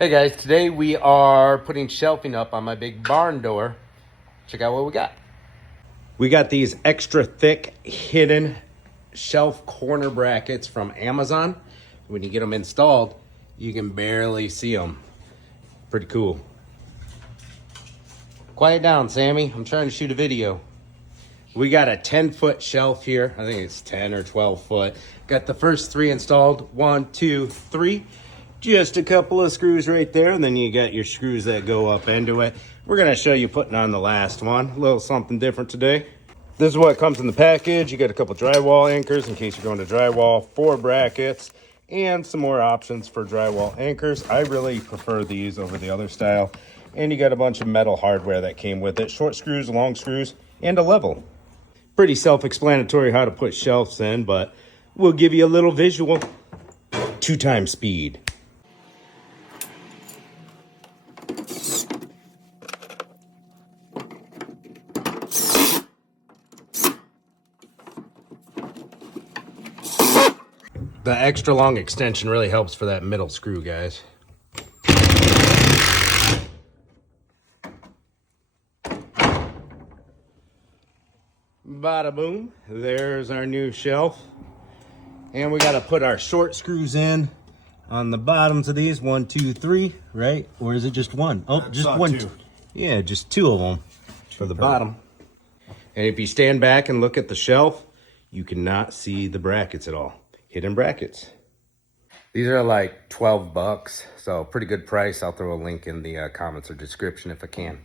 Hey guys, today we are putting shelving up on my big barn door. Check out what we got. We got these extra thick hidden shelf corner brackets from Amazon. When you get them installed, you can barely see them. Pretty cool. Quiet down, Sammy. I'm trying to shoot a video. We got a 10-foot shelf here. I think it's 10 or 12 foot. Got the first three installed. 1, 2, 3. Just a couple of screws right there, and then you got your screws that go up into it. We're gonna show you putting on the last one. A little something different today. This is what comes in the package. You get a couple drywall anchors in case you're going to drywall, 4 brackets, and some more options for drywall anchors. I really prefer these over the other style. And you got a bunch of metal hardware that came with it. Short screws, long screws, and a level. Pretty self-explanatory how to put shelves in, but we'll give you a little visual. 2 times speed. The extra long extension really helps for that middle screw, guys. Bada boom, there's our new shelf. And we gotta put our short screws in on the bottoms of these. 1, 2, 3, right? Or is it just one? Oh, just one. 2. Yeah, just 2 of them for the bottom. And if you stand back and look at the shelf, you cannot see the brackets at all. Hidden brackets. These are like 12 bucks, so pretty good price. I'll throw a link in the comments or description if I can.